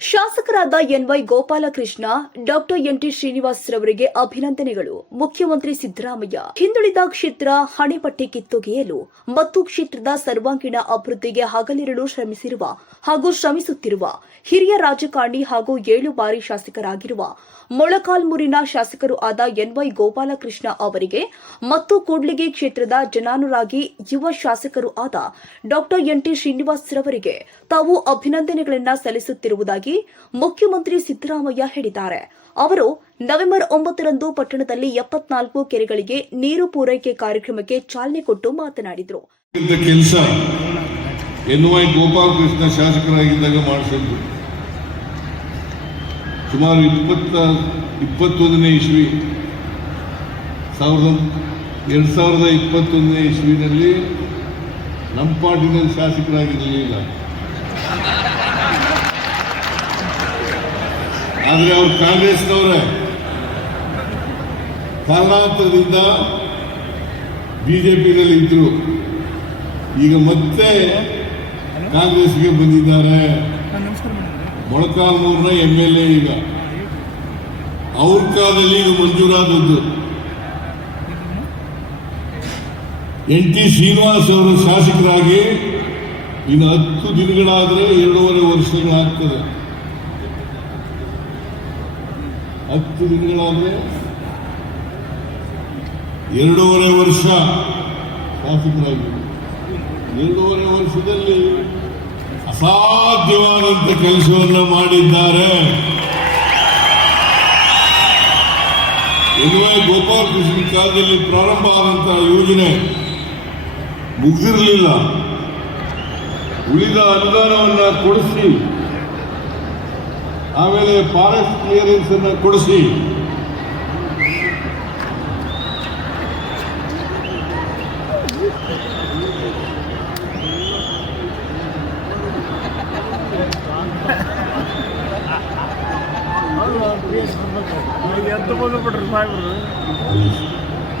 ಶಾಸಕರಾದ N Y Gopalakrishna, doctor N T Srinivas ರವರಿಗೆ ಅಭಿನಂದನೆಗಳು. ಮುಖ್ಯಮಂತ್ರಿ ಸಿದ್ದರಾಮಯ್ಯ, ಹಿಂದುಳಿದ ಕ್ಷೇತ್ರ ಹಣೆಪಟ್ಟಿ ಕಿತ್ತೊಗೆಯಲು ಮತ್ತು ಕ್ಷೇತ್ರದ ಸರ್ವಾಂಗೀಣ ಅಭಿವೃದ್ಧಿಗೆ ಹಗಲಿರಲು ಶ್ರಮಿಸಿರುವ ಹಾಗೂ ಶ್ರಮಿಸುತ್ತಿರುವ ಹಿರಿಯ ರಾಜಕಾರಣಿ ಹಾಗೂ ಏಳು ಬಾರಿ ಶಾಸಕರಾಗಿರುವ ಮೊಳಕಾಲ್ಮೂರಿನ ಶಾಸಕರು ಆದ ಎನ್ವೈ ಗೋಪಾಲಕೃಷ್ಣ ಅವರಿಗೆ ಮತ್ತು ಕೂಡ್ಲಿಗಿ ಕ್ಷೇತ್ರದ ಜನಾನುರಾಗಿ ಯುವ ಶಾಸಕರು ಆದ ಡಾಕ್ಟರ್ ಎನ್ಟಿ ಶ್ರೀನಿವಾಸ್ ರವರಿಗೆ ತಾವು ಅಭಿನಂದನೆಗಳನ್ನು ಸಲ್ಲಿಸುತ್ತಿರುವುದಾಗಿ ಮುಖ್ಯಮಂತ್ರಿ ಸಿದ್ದರಾಮಯ್ಯ ಹೇಳಿದ್ದಾರೆ. ಅವರು ನವೆಂಬರ್ ಒಂಬತ್ತರಂದು ಪಟ್ಟಣದಲ್ಲಿ ಎಪ್ಪತ್ನಾಲ್ಕು ಕೆರೆಗಳಿಗೆ ನೀರು ಪೂರೈಕೆ ಕಾರ್ಯಕ್ರಮಕ್ಕೆ ಚಾಲನೆ ಕೊಟ್ಟು ಮಾತನಾಡಿದರು. ಕೆಲಸ ಗೋಪಾಲಕೃಷ್ಣ ಶಾಸಕರಾಗಿದ್ದಾಗ ಮಾಡಿಸಿದ್ರು. ಸುಮಾರು ಇಪ್ಪತ್ತ, ಇಪ್ಪತ್ತೊಂದನೇ ಇಸ್ವಿ, ಸಾವಿರದ, ಎರಡು ಸಾವಿರದ ಇಪ್ಪತ್ತೊಂದನೇ ಇಸ್ವಿನಲ್ಲಿ ನಮ್ಮ ಪಾರ್ಟಿನಲ್ಲಿ ಶಾಸಕರಾಗಿರಲಿಲ್ಲ. ಆದರೆ ಅವರು ಕಾಂಗ್ರೆಸ್ನವರೇ. ಕಾರಣಾಂತರದಿಂದ ಬಿಜೆಪಿನಲ್ಲಿ ಇದ್ರು. ಈಗ ಮತ್ತೆ ಕಾಂಗ್ರೆಸ್ಗೆ ಬಂದಿದ್ದಾರೆ. ಮೊಳಕಾಲ್ಮೂರಿನ ಎಂ ಎಲ್ ಎ ಈಗ. ಅವ್ರ ಕಾಲದಲ್ಲಿ ಇದು ಮಂಜೂರಾದದ್ದು. ಎನ್ ಟಿ ಶ್ರೀನಿವಾಸ್ ಅವರು ಶಾಸಕರಾಗಿ ಇನ್ನು ಹತ್ತು ದಿನಗಳಾದರೆ ಎರಡೂವರೆ ವರ್ಷಗಳಾಗ್ತದೆ. ಹತ್ತು ದಿನಗಳಾದರೆ ಎರಡೂವರೆ ವರ್ಷ ಶಾಸಕರಾಗಿ ಎರಡೂವರೆ ವರ್ಷದಲ್ಲಿ ಅಸಾಧ್ಯವಾದಂಥ ಕೆಲಸವನ್ನು ಮಾಡಿದ್ದಾರೆ. ಎನ್ವೈ ಗೋಪಾಲಕೃಷ್ಣ ಕಾಲದಲ್ಲಿ ಪ್ರಾರಂಭ ಆದಂತಹ ಯೋಜನೆ ಮುಗಿದಿರಲಿಲ್ಲ. ಉಳಿದ ಅನುದಾನವನ್ನು ಕೊಡಿಸಿ ಆಮೇಲೆ ಫಾರೆಸ್ಟ್ ಕ್ಲಿಯರೆನ್ಸ್ ಅನ್ನು ಕೊಡಿಸಿ.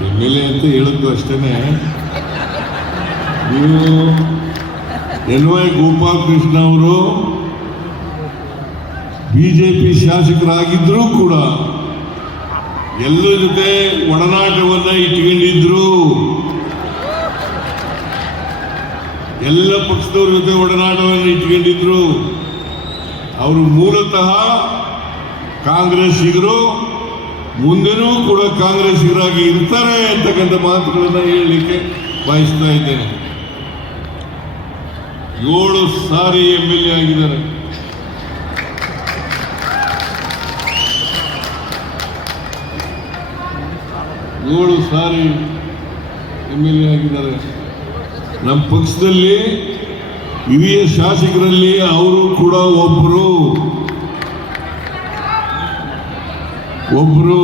ಎಂ ಎಲ್ ಎ ಅಂತ ಹೇಳಿದ್ದು ಅಷ್ಟೇ ನೀವು ಎಲ್ ವೈ ಗೋಪಾಲಕೃಷ್ಣ ಅವರು ಬಿಜೆಪಿ ಶಾಸಕರಾಗಿದ್ದರೂ ಕೂಡ ಎಲ್ಲರ ಜೊತೆ ಒಡನಾಟವನ್ನು ಇಟ್ಕೊಂಡಿದ್ರು. ಎಲ್ಲ ಪಕ್ಷದವ್ರ ಜೊತೆ ಒಡನಾಟವನ್ನು ಇಟ್ಕೊಂಡಿದ್ರು. ಅವರು ಮೂಲತಃ ಕಾಂಗ್ರೆಸ್ಸಿಗರು, ಮುಂದೆನೂ ಕೂಡ ಕಾಂಗ್ರೆಸ್ಸಿಗರಾಗಿ ಇರ್ತಾರೆ ಅಂತಕ್ಕಂಥ ಮಾತುಗಳನ್ನು ಹೇಳಲಿಕ್ಕೆ ಬಯಸ್ತಾ ಇದ್ದೇನೆ. ಏಳು ಸಾರಿ ಎಂ ಎಲ್ ಎ ಆಗಿದ್ದಾರೆ. ಏಳು ಸಾರಿ ಎಂ ಎಲ್ ಎ ಆಗಿದ್ದಾರೆ. ನಮ್ಮ ಪಕ್ಷದಲ್ಲಿ ಹಿರಿಯ ಶಾಸಕರಲ್ಲಿ ಅವರು ಕೂಡ ಒಬ್ಬರು ಒಬ್ಬರು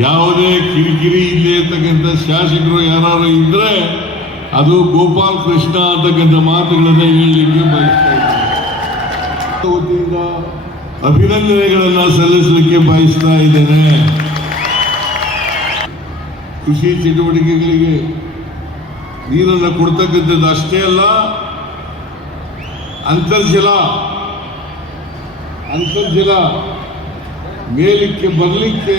ಯಾವುದೇ ಕಿರಿಕಿರಿ ಇಲ್ಲ ಇರ್ತಕ್ಕಂಥ ಶಾಸಕರು ಯಾರು ಇದ್ರೆ ಅದು ಗೋಪಾಲ್ ಕೃಷ್ಣ ಅಂತಕ್ಕಂಥ ಮಾತುಗಳನ್ನು ಹೇಳಲಿಕ್ಕೆ ಬಯಸ್ತಾ ಇದ್ದೇನೆ. ವತಿಯಿಂದ ಅಭಿನಂದನೆಗಳನ್ನು ಸಲ್ಲಿಸಲಿಕ್ಕೆ ಬಯಸ್ತಾ ಇದ್ದೇನೆ. ಕೃಷಿ ಚಟುವಟಿಕೆಗಳಿಗೆ ನೀರನ್ನು ಕೊಡ್ತಕ್ಕಂಥದ್ದು ಅಷ್ಟೇ ಅಲ್ಲ, ಅಂತರ್ಜಲ ಅಂತರ್ಜಲ ಮೇಲಕ್ಕೆ ಬರಲಿಕ್ಕೆ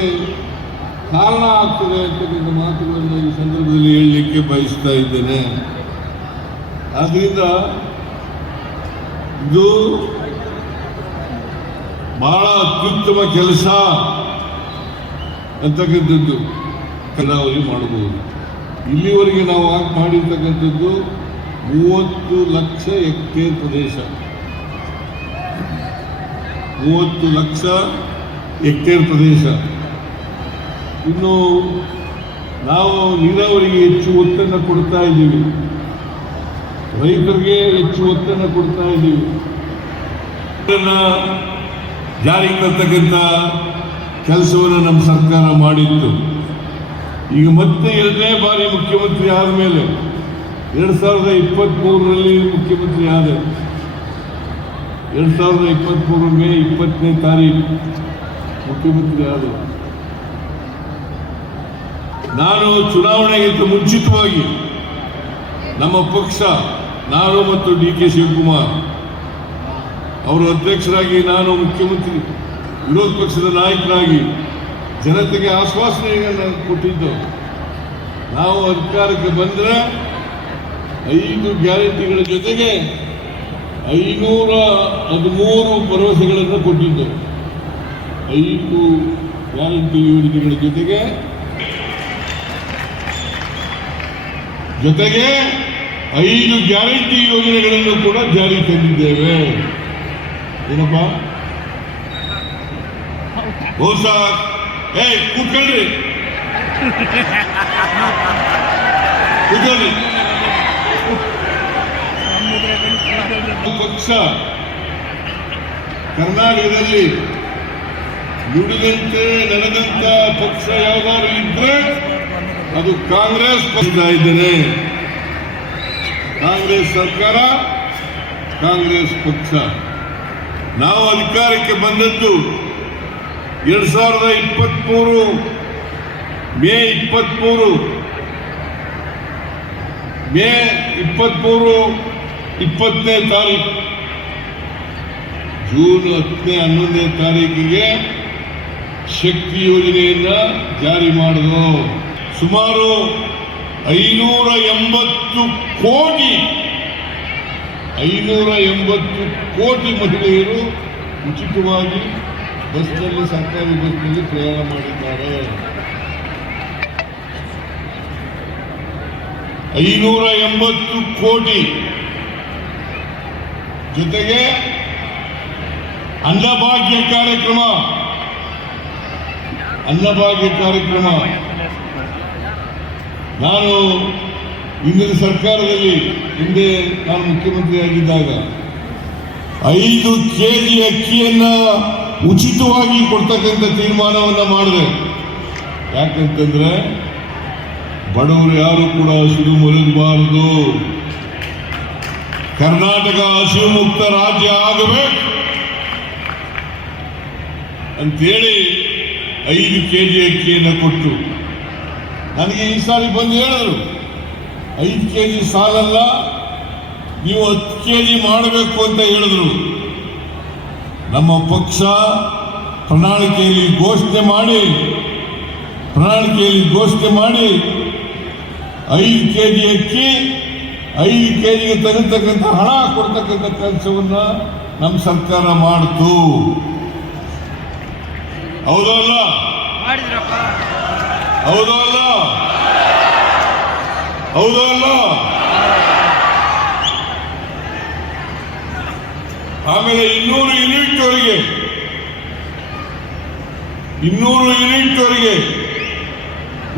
ಕಾರಣ ಆಗ್ತದೆ ಅಂತಕ್ಕಂಥ ಮಾತುಗಳನ್ನು ಈ ಸಂದರ್ಭದಲ್ಲಿ ಹೇಳಲಿಕ್ಕೆ ಬಯಸ್ತಾ ಇದ್ದೇನೆ. ಆದ್ದರಿಂದ ಇದು ಬಹಳ ಅತ್ಯುತ್ತಮ ಕೆಲಸ ಅಂತಕ್ಕಂಥದ್ದು. ಕರಾವಳಿ ಮಾಡಬಹುದು. ಇಲ್ಲಿವರೆಗೆ ನಾವು ಆಗಿ ಮಾಡಿರ್ತಕ್ಕಂಥದ್ದು ಮೂವತ್ತು ಲಕ್ಷ ಹೆಕ್ಟೇರ್ ಪ್ರದೇಶ. ಮೂವತ್ತು ಲಕ್ಷ ಹೆಕ್ಟೇರ್ ಪ್ರದೇಶ. ಇನ್ನು ನಾವು ನೀರಾವರಿಗೆ ಹೆಚ್ಚು ಒತ್ತನ್ನು ಕೊಡ್ತಾ ಇದ್ದೀವಿ. ರೈತರಿಗೆ ಹೆಚ್ಚು ಒತ್ತನ್ನು ಕೊಡ್ತಾ ಇದ್ದೀವಿ. ಜಾರಿಗೆ ತರ್ತಕ್ಕಂಥ ಕೆಲಸವನ್ನು ನಮ್ಮ ಸರ್ಕಾರ ಮಾಡಿತ್ತು. ಈಗ ಮತ್ತೆ ಎರಡನೇ ಬಾರಿ ಮುಖ್ಯಮಂತ್ರಿ ಆದ ಮೇಲೆ ಎರಡು ಸಾವಿರದ ಇಪ್ಪತ್ತ್ಮೂರರಲ್ಲಿ ಮುಖ್ಯಮಂತ್ರಿ ಆದ. ಎರಡು ಸಾವಿರದ ಇಪ್ಪತ್ತ್ಮೂರು ಮೇ ಇಪ್ಪತ್ತನೇ ತಾರೀಕು ಮುಖ್ಯಮಂತ್ರಿ ಆದ. ನಾನು ಚುನಾವಣೆಗಿಂತ ಮುಂಚಿತವಾಗಿ ನಮ್ಮ ಪಕ್ಷ ನಾನು ಮತ್ತು ಡಿ ಕೆ ಶಿವಕುಮಾರ್ ಅವರು ಅಧ್ಯಕ್ಷರಾಗಿ ನಾನು ಮುಖ್ಯಮಂತ್ರಿ, ವಿರೋಧ ಪಕ್ಷದ ನಾಯಕರಾಗಿ ಜನತೆಗೆ ಆಶ್ವಾಸನೆಯನ್ನು ಕೊಟ್ಟಿದ್ದು ನಾವು ಅಧಿಕಾರಕ್ಕೆ ಬಂದರೆ ಐದು ಗ್ಯಾರಂಟಿಗಳ ಜೊತೆಗೆ ಐನೂರ ಹದಿಮೂರು ಭರವಸೆಗಳನ್ನು ಕೊಟ್ಟಿದ್ದು. ಐದು ಗ್ಯಾರಂಟಿ ಯೋಜನೆಗಳ ಜೊತೆಗೆ ಜೊತೆಗೆ ಐದು ಗ್ಯಾರಂಟಿ ಯೋಜನೆಗಳನ್ನು ಕೂಡ ಜಾರಿ ತಂದಿದ್ದೇವೆ. ಏನಪ್ಪ? ಬಹುಶಃ ಏ ಕೂತ್ಕೊಳ್ರಿ. ಕೂತ್ಕೊಳ್ರಿ. ಪಕ್ಷ, ಕರ್ನಾಟಕದಲ್ಲಿ ನುಡಿದಂತೆ ನಡೆದಂತ ಪಕ್ಷ ಯಾವ್ದಾದ್ರು ಇದ್ರೆ ಅದು ಕಾಂಗ್ರೆಸ್ ಪಕ್ಷ ಇದ್ದೇನೆ. ಕಾಂಗ್ರೆಸ್ ಸರ್ಕಾರ, ಕಾಂಗ್ರೆಸ್ ಪಕ್ಷ. ನಾವು ಅಧಿಕಾರಕ್ಕೆ ಬಂದದ್ದು ಎರಡ್ ಸಾವಿರದ ಇಪ್ಪತ್ತ್ಮೂರು ಮೇ ಇಪ್ಪತ್ತ್ಮೂರು ಮೇ ಇಪ್ಪತ್ತ್ಮೂರು ಇಪ್ಪತ್ತನೇ ತಾರೀಕು ಜೂನ್ ಹತ್ತನೇ, ಹನ್ನೊಂದನೇ ತಾರೀಕಿಗೆ ಶಕ್ತಿ ಯೋಜನೆಯನ್ನು ಜಾರಿ ಮಾಡಿದ್ರು. ಸುಮಾರು ಐನೂರ ಎಂಬತ್ತು ಕೋಟಿ, ಐನೂರ ಎಂಬತ್ತು ಕೋಟಿ ಮಹಿಳೆಯರು ಉಚಿತವಾಗಿ ಬಸ್ನಲ್ಲಿ ಸರ್ಕಾರಿ ಬಸ್ನಲ್ಲಿ ಪ್ರಯಾಣ ಮಾಡಿದ್ದಾರೆ. ಐನೂರ ಎಂಬತ್ತು ಕೋಟಿ. ಜೊತೆಗೆ ಅನ್ನಭಾಗ್ಯ ಕಾರ್ಯಕ್ರಮ. ಅನ್ನಭಾಗ್ಯ ಕಾರ್ಯಕ್ರಮ. ನಾನು ಇಂದಿನ ಸರ್ಕಾರದಲ್ಲಿ ಹಿಂದೆ ನಾನು ಮುಖ್ಯಮಂತ್ರಿಯಾಗಿದ್ದಾಗ ಐದು ಕೆಜಿ ಅಕ್ಕಿಯನ್ನ ಉಚಿತವಾಗಿ ಕೊಡ್ತಕ್ಕಂಥ ತೀರ್ಮಾನವನ್ನು ಮಾಡಿದೆ. ಯಾಕಂತಂದ್ರೆ ಬಡವರು ಯಾರು ಕೂಡ ಹಸಿರು ಮಲಗಬಾರದು. ಕರ್ನಾಟಕ ಹಸಿರು ಮುಕ್ತ ರಾಜ್ಯ ಆಗಬೇಕು ಅಂತೇಳಿ ಐದು ಕೆ ಜಿ ಅಕ್ಕಿಯನ್ನು ಕೊಟ್ಟು ನನಗೆ ಈ ಸಾರಿ ಬಂದು ಹೇಳಿದ್ರು ಐದು ಕೆ ಜಿ ಸಾಲಲ್ಲ, ನೀವು ಹತ್ತು ಕೆ ಜಿ ಮಾಡಬೇಕು ಅಂತ ಹೇಳಿದ್ರು. ನಮ್ಮ ಪಕ್ಷ ಪ್ರಣಾಳಿಕೆಯಲ್ಲಿ ಘೋಷಣೆ ಮಾಡಿ ಪ್ರಣಾಳಿಕೆಯಲ್ಲಿ ಘೋಷಣೆ ಮಾಡಿ ಐದು ಕೆ ಜಿ ಅಕ್ಕಿ ಐದು ಕೆ ಜಿಗೆ ತಗತಕ್ಕಂಥ ಹಣ ಕೊಡ್ತಕ್ಕಂಥ ಕೆಲಸವನ್ನು ನಮ್ಮ ಸರ್ಕಾರ ಮಾಡಿತು. ಹೌದಲ್ಲ ಹೌದಲ್ಲ ಹೌದಲ್ಲ ಆಮೇಲೆ ಇನ್ನೂರು ಯೂನಿಟ್ ವರೆಗೆ ಇನ್ನೂರು ಯೂನಿಟ್ ವರೆಗೆ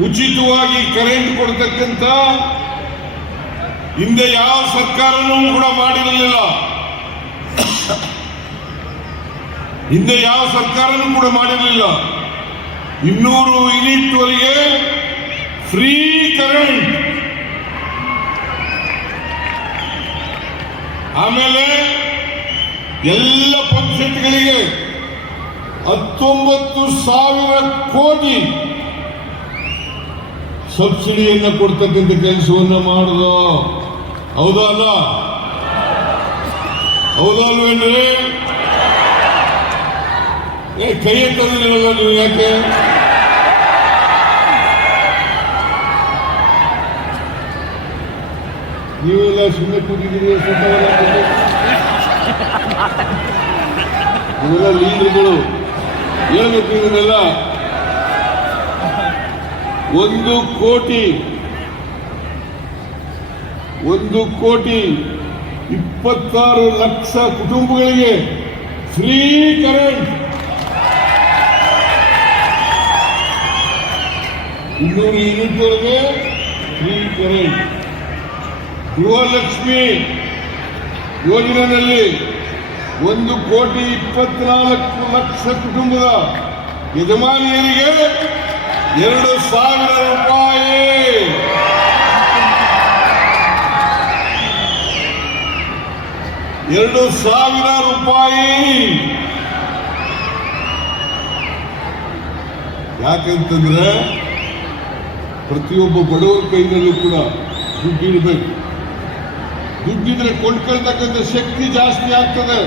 ಉಚಿತವಾಗಿ ಕರೆಂಟ್ ಕೊಡ್ತಕ್ಕಂಥ ಹಿಂದೆ ಯಾವ ಸರ್ಕಾರನೂ ಕೂಡ ಮಾಡಿರಲಿಲ್ಲ. ಹಿಂದೆ ಯಾವ ಸರ್ಕಾರನೂ ಕೂಡ ಮಾಡಿರಲಿಲ್ಲ. ಇನ್ನೂರು ಯೂನಿಟ್ ವರೆಗೆ ಫ್ರೀ ಕರೆಂಟ್. ಆಮೇಲೆ ಎಲ್ಲ ಪಂಚಾಯತ್ಗಳಿಗೆ ಹತ್ತೊಂಬತ್ತು ಸಾವಿರ ಕೋಟಿ ಸಬ್ಸಿಡಿಯನ್ನು ಕೊಡ್ತಕ್ಕಂಥ ಕೆಲಸವನ್ನು ಮಾಡುದು. ಹೌದಲ್ಲ ಅಲ್ಲ? ಹೌದಾ ಅಲ್ವೇನ್ರಿ ಏ, ಕೈ ಎತ್ತದಿರಲ್ಲ ನೀವು ಯಾಕೆ? ನೀವೆಲ್ಲ ಸುಮ್ಮನೆ ಕೂತಿದ್ದೀರಿ ಸ್ವತಃವೆಲ್ಲ ಕೂತು. ನೀವೆಲ್ಲ ಲೀಡರ್ಗಳು. ಹೇಳ್ಬೇಕು ಇದನ್ನೆಲ್ಲ ಒಂದು ಕೋಟಿ. ಒಂದು ಕೋಟಿ ಇಪ್ಪತ್ತಾರು ಲಕ್ಷ ಕುಟುಂಬಗಳಿಗೆ ಫ್ರೀ ಕರೆಂಟ್. ಇನ್ನೂರು ಯೂನಿಟ್ ವರೆಗೆ ಫ್ರೀ ಕರೆಂಟ್. ಗೃಹಲಕ್ಷ್ಮಿ ಯೋಜನೆಯಲ್ಲಿ ಒಂದು ಕೋಟಿ ಇಪ್ಪತ್ನಾಲ್ಕು ಲಕ್ಷ ಕುಟುಂಬದ ಯಜಮಾನಿಯರಿಗೆ ಎರಡು ಸಾವಿರ ರೂಪಾಯಿ. ಎರಡು ಸಾವಿರ ರೂಪಾಯಿ. ಯಾಕಂತಂದ್ರೆ ಪ್ರತಿಯೊಬ್ಬ ಬಡವರ ಕೈನಲ್ಲೂ ಕೂಡ ದುಡ್ಡಿರಬೇಕು ದುಡ್ಡಿದ್ರೆ ಕೊಂಡ್ಕೊಳ್ತಕ್ಕಂಥ ಶಕ್ತಿ ಜಾಸ್ತಿ ಆಗ್ತದೆ.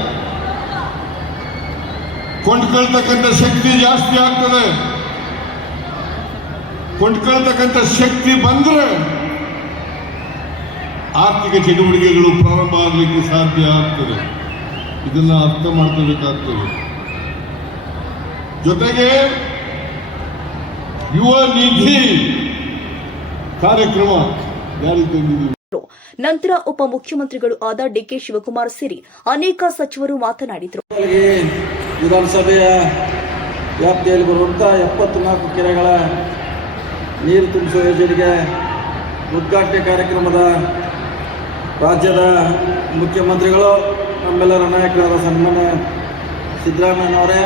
ಕೊಂಡ್ಕೊಳ್ತಕ್ಕಂಥ ಶಕ್ತಿ ಜಾಸ್ತಿ ಆಗ್ತದೆ. ಕೊಂಡ್ಕೊಳ್ತಕ್ಕಂಥ ಶಕ್ತಿ ಬಂದ್ರೆ ಆರ್ಥಿಕ ಚಟುವಟಿಕೆಗಳು ಪ್ರಾರಂಭ ಆಗಲಿಕ್ಕೆ ಸಾಧ್ಯ ಆಗ್ತದೆ. ಇದನ್ನ ಅರ್ಥ ಮಾಡ್ಕೋಬೇಕಾಗ್ತದೆ. ಜೊತೆಗೆ ಯುವ ನಿಧಿ ಕಾರ್ಯಕ್ರಮ ಯಾರಿಗೆ ತಂದಿದ್ದೀವಿ ನಂತರ ಉಪಮುಖ್ಯಮಂತ್ರಿಗಳು ಆದ ಡಿಕೆ ಶಿವಕುಮಾರ್ ಸೇರಿ ಅನೇಕ ಸಚಿವರು ಮಾತನಾಡಿದರು. ವಿಧಾನಸಭೆಯ ವ್ಯಾಪ್ತಿಯಲ್ಲಿ ಬರುವಂಥ ಎಪ್ಪತ್ನಾಲ್ಕು ಕೆರೆಗಳ ನೀರು ತುಂಬಿಸುವ ಯೋಜನೆಗೆ ಉದ್ಘಾಟನೆ ಕಾರ್ಯಕ್ರಮದ ರಾಜ್ಯದ ಮುಖ್ಯಮಂತ್ರಿಗಳು, ನಮ್ಮೆಲ್ಲರ ನಾಯಕರಾದ ಸನ್ಮಾನ್ಯ ಸಿದ್ದರಾಮಯ್ಯನವರೇ,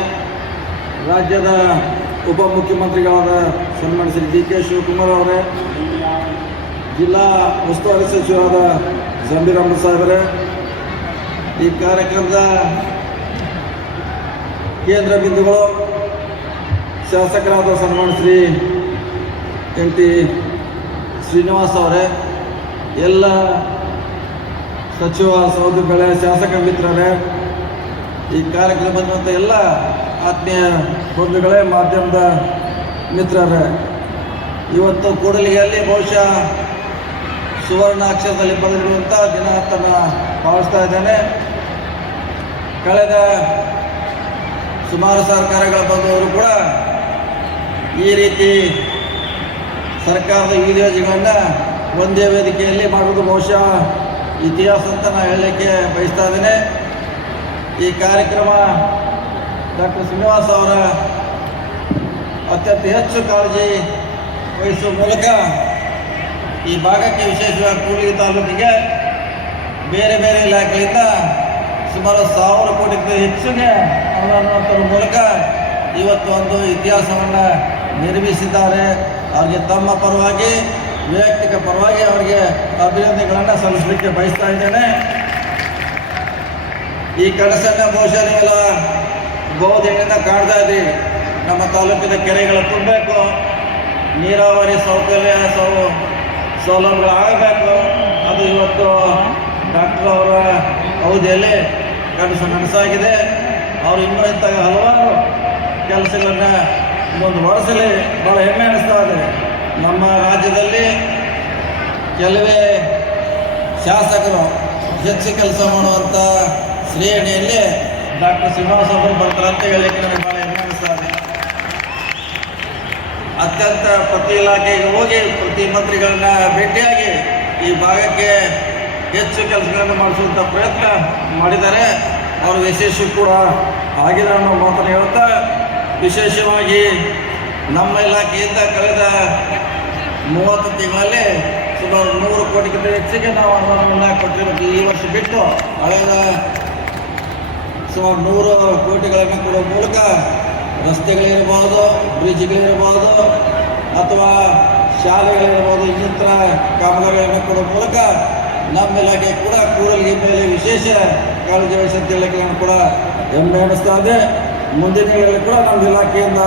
ರಾಜ್ಯದ ಉಪಮುಖ್ಯಮಂತ್ರಿಗಳಾದ ಸನ್ಮಾನ್ಯ ಶ್ರೀ ಡಿ ಕೆ ಶಿವಕುಮಾರ್ ಅವರೇ ಜಿಲ್ಲಾ ಉಸ್ತುವಾರಿ ಸಚಿವರಾದ ಜಮೀರ್ ಸಾಹೇಬರೇ, ಈ ಕಾರ್ಯಕ್ರಮದ ಕೇಂದ್ರ ಬಿಂದುಗಳು ಶಾಸಕರಾದ ಸನ್ಮಾನ ಶ್ರೀ ಎಂ ಟಿ ಶ್ರೀನಿವಾಸ್ ಅವರೇ, ಎಲ್ಲ ಸಚಿವ ಸಹೋದರಗಳೇ, ಶಾಸಕ ಮಿತ್ರರೇ, ಈ ಕಾರ್ಯಕ್ರಮ ಬಂದಂಥ ಎಲ್ಲ ಆತ್ಮೀಯ ಬಂಧುಗಳೇ, ಮಾಧ್ಯಮದ ಮಿತ್ರರೇ, ಇವತ್ತು ಕೂಡಲಿಗೆಯಲ್ಲಿ ಬಹುಶಃ ಸುವರ್ಣ ಅಕ್ಷರದಲ್ಲಿ ಬರೆದಿರುವಂಥ ದಿನ ತನ್ನ ಭಾವಿಸ್ತಾ ಇದ್ದೇನೆ. ಕಳೆದ ಸುಮಾರು ಸರ್ಕಾರಗಳು ಬಂದವರು ಕೂಡ ಈ ರೀತಿ ಸರ್ಕಾರದ ವಿವಿಧ ಯೋಜನೆಗಳನ್ನು ಒಂದೇ ವೇದಿಕೆಯಲ್ಲಿ ಮಾಡುವುದು ಬಹುಶಃ ಇತಿಹಾಸ ಅಂತ ನಾನು ಹೇಳಲಿಕ್ಕೆ ಬಯಸ್ತಾ ಇದ್ದೇನೆ. ಈ ಕಾರ್ಯಕ್ರಮ ಡಾಕ್ಟರ್ ಶ್ರೀನಿವಾಸ್ ಅವರ ಅತ್ಯಂತ ಹೆಚ್ಚು ಕಾಳಜಿ ವಹಿಸುವ ಮೂಲಕ ಈ ಭಾಗಕ್ಕೆ ವಿಶೇಷವಾಗಿ ಕೂಲಿ ತಾಲೂಕಿಗೆ ಬೇರೆ ಬೇರೆ ಇಲಾಖೆಯಿಂದ ಸುಮಾರು ಸಾವಿರ ಕೋಟಿಗೂ ಹೆಚ್ಚಿಗೆ ತರುವ ಮೂಲಕ ಇವತ್ತು ಒಂದು ಇತಿಹಾಸವನ್ನು ನಿರ್ಮಿಸಿದ್ದಾರೆ. ಅವರಿಗೆ ತಮ್ಮ ಪರವಾಗಿ, ವೈಯಕ್ತಿಕ ಪರವಾಗಿ ಅವರಿಗೆ ಅಭಿನಂದನೆಗಳನ್ನು ಸಲ್ಲಿಸಲಿಕ್ಕೆ ಬಯಸ್ತಾ ಇದ್ದೇನೆ. ಈ ಕನಸನ್ನು ಬಹುಶಃ ನೀವೆಲ್ಲ ಬಹುದಿನದಿಂದ ಕಾಣ್ತಾ ಇದ್ದೀವಿ ನಮ್ಮ ತಾಲೂಕಿನ ಕೆರೆಗಳು ತುಂಬಬೇಕು. ನೀರಾವರಿ ಸೌಕರ್ಯ, ಸೌ ಸೌಲಭ್ಯಗಳು ಆಗಬೇಕು. ಅದು ಇವತ್ತು ಡಾಕ್ಟರ್ ಅವರ ಅವಧಿಯಲ್ಲಿ ಕನಸ ನನಸಾಗಿದೆ ಅವರು ಇನ್ನೂ ಇಂಥ ಹಲವಾರು ಕೆಲಸಗಳನ್ನು ಮುಂದುವರೆಸಲಿ ಭಾಳ ಹೆಮ್ಮೆ ಅನಿಸ್ತಾ ಇದೆ. ನಮ್ಮ ರಾಜ್ಯದಲ್ಲಿ ಕೆಲವೇ ಶಾಸಕರು ಹೆಚ್ಚು ಕೆಲಸ ಮಾಡುವಂಥ ಶ್ರೇಣಿಯಲ್ಲಿ ಡಾಕ್ಟರ್ ಶ್ರೀನಿವಾಸ ಅವರು ಬರ್ತಾರೆ ಅಂತ ಹೇಳಲಿಕ್ಕೆ ನನಗೆ ಅತ್ಯಂತ ಪ್ರತಿ ಇಲಾಖೆಗೆ ಹೋಗಿ ಪ್ರತಿ ಮಂತ್ರಿಗಳನ್ನ ಭೇಟಿಯಾಗಿ ಈ ಭಾಗಕ್ಕೆ ಹೆಚ್ಚು ಕೆಲಸಗಳನ್ನು ಮಾಡಿಸುವಂಥ ಪ್ರಯತ್ನ ಮಾಡಿದ್ದಾರೆ ಅವರು ವಿಶೇಷ ಕೂಡ ಆಗಿದೆ ಅನ್ನೋ ಮಾತನ್ನು ಹೇಳ್ತಾ, ವಿಶೇಷವಾಗಿ ನಮ್ಮ ಇಲಾಖೆಯಿಂದ ಕಳೆದ ಮೂವತ್ತು ತಿಂಗಳಲ್ಲಿ ಸುಮಾರು ನೂರು ಕೋಟಿಗಿಂತ ಹೆಚ್ಚಿಗೆ ನಾವು ಅನುದಾನವನ್ನು ಕೊಟ್ಟಿರೋದು ಈ ವರ್ಷ ಬಿಟ್ಟು ಕಳೆದ ಸುಮಾರು ನೂರು ಕೋಟಿಗಳನ್ನು ಕೊಡೋ ಮೂಲಕ ರಸ್ತೆಗಳಿರ್ಬೋದು, ಬ್ರಿಡ್ಜ್ಗಳಿರ್ಬೋದು, ಅಥವಾ ಶಾಲೆಗಳಿರ್ಬೋದು, ಇನ್ನಿತರ ಕಾಮಗಾರಿಗಳನ್ನು ಕೊಡೋ ಮೂಲಕ ನಮ್ಮ ಇಲಾಖೆ ಕೂಡ ಕೂಡಲಿ ಮೇಲೆ ವಿಶೇಷ ಕಾಳಜಿ ವಹಿಸುವಂಥ ಇಲಾಖೆಗಳನ್ನು ಕೂಡ ಹೆಮ್ಮೆ ಅನಿಸ್ತಾ ಇದೆ ಮುಂದಿನ ದಿನಗಳಲ್ಲಿ ಕೂಡ ನಮ್ಮ ಇಲಾಖೆಯಿಂದ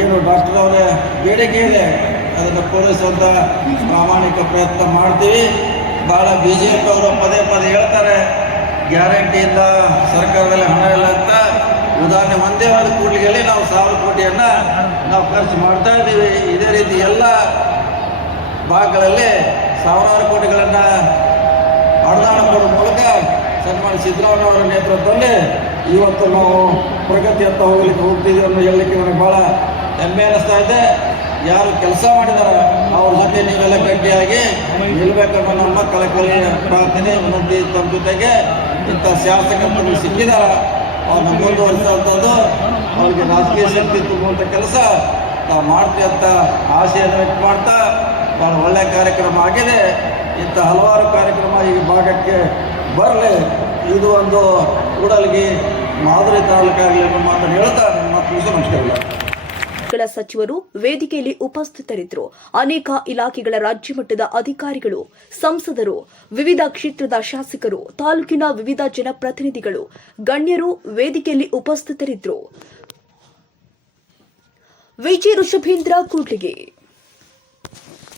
ಏನು ಡಾಕ್ಟರ್ ಅವರ ಬೇಡಿಕೆ ಇದೆ. ಅದನ್ನು ಪೂರೈಸುವಂಥ ಪ್ರಾಮಾಣಿಕ ಪ್ರಯತ್ನ ಮಾಡ್ತೀವಿ. ಭಾಳ ಬಿ ಜೆ ಪಿ ಅವರು ಪದೇ ಪದೇ ಹೇಳ್ತಾರೆ, ಗ್ಯಾರಂಟಿಯಿಂದ ಸರ್ಕಾರದಲ್ಲಿ ಹಣ ಇಲ್ಲ ಅಂತ ಉದಾಹರಣೆ, ಒಂದೇ ಒಂದು ಕೂಡ್ಲಿಗೆಯಲ್ಲಿ ನಾವು ಸಾವಿರ ಕೋಟಿಯನ್ನು ನಾವು ಖರ್ಚು ಮಾಡ್ತಾ ಇದ್ದೀವಿ. ಇದೇ ರೀತಿ ಎಲ್ಲ ಭಾಗಗಳಲ್ಲಿ ಸಾವಿರಾರು ಕೋಟಿಗಳನ್ನು ಅನುದಾನ ಕೊಡುವ ಮೂಲಕ ಸನ್ಮಾನ ಸಿದ್ದರಾಮಯ್ಯ ಅವರ ನೇತೃತ್ವದಲ್ಲಿ ಇವತ್ತು ನಾವು ಪ್ರಗತಿಯತ್ತ ಹೋಗಲಿಕ್ಕೆ ಹೋಗ್ತಿದ್ದೀವಿ ಅನ್ನೋ ಹೇಳಲಿಕ್ಕೆ ನನಗೆ ಭಾಳ ಹೆಮ್ಮೆ ಅನ್ನಿಸ್ತಾ ಇದೆ. ಯಾರು ಕೆಲಸ ಮಾಡಿದಾರ, ಅವ್ರ ಜೊತೆ ನೀವೆಲ್ಲ ಗಟ್ಟಿಯಾಗಿ ನಿಲ್ಬೇಕನ್ನೋ ನಮ್ಮ ಕಳಕಳಿ ಪ್ರಾರ್ಥನೆ ವಿನಂತಿ ತಮ್ಮ ಜೊತೆಗೆ ಇಂಥ ಶಾಸಕರು ಸಿಕ್ಕಿದಾರ. ಅವ್ರನ್ನ ಮುಂದುವರಿಸುವಂಥದ್ದು ಅವ್ರಿಗೆ ರಾಜಕೀಯ ಶಕ್ತಿ ತುಂಬುವಂಥ ಕೆಲಸ ನಾವು ಮಾಡ್ತೀವಿ ಅಂತ ಆಶೆಯನ್ನು ವ್ಯಕ್ತ ಮಾಡ್ತಾ ಭಾಳ ಒಳ್ಳೆಯ ಕಾರ್ಯಕ್ರಮ ಆಗಿದೆ. ಇಂಥ ಹಲವಾರು ಕಾರ್ಯಕ್ರಮ ಈ ಭಾಗಕ್ಕೆ ಬರಲಿ. ಇದು ಒಂದು ಕೂಡಲಿಗೆ ಮಾದರಿ ತಾಲೂಕಾಗಲಿ ಅನ್ನೋ ಮಾತನ್ನು ಹೇಳ್ತಾ ನನ್ನ ಮಾತು ಮುಗಿಸೋ ಗಳ ಸಚಿವರು ವೇದಿಕೆಯಲ್ಲಿ ಉಪಸ್ಥಿತರಿದ್ದರು. ಅನೇಕ ಇಲಾಖೆಗಳ ರಾಜ್ಯ ಮಟ್ಟದ ಅಧಿಕಾರಿಗಳು, ಸಂಸದರು, ವಿವಿಧ ಕ್ಷೇತ್ರದ ಶಾಸಕರು, ತಾಲೂಕಿನ ವಿವಿಧ ಜನಪ್ರತಿನಿಧಿಗಳು, ಗಣ್ಯರು ವೇದಿಕೆಯಲ್ಲಿ ಉಪಸ್ಥಿತರಿದ್ದರು. ವಿಜಯ ಋಷಭೇಂದ್ರ ಕೂಡ್ಲಿಗೆ.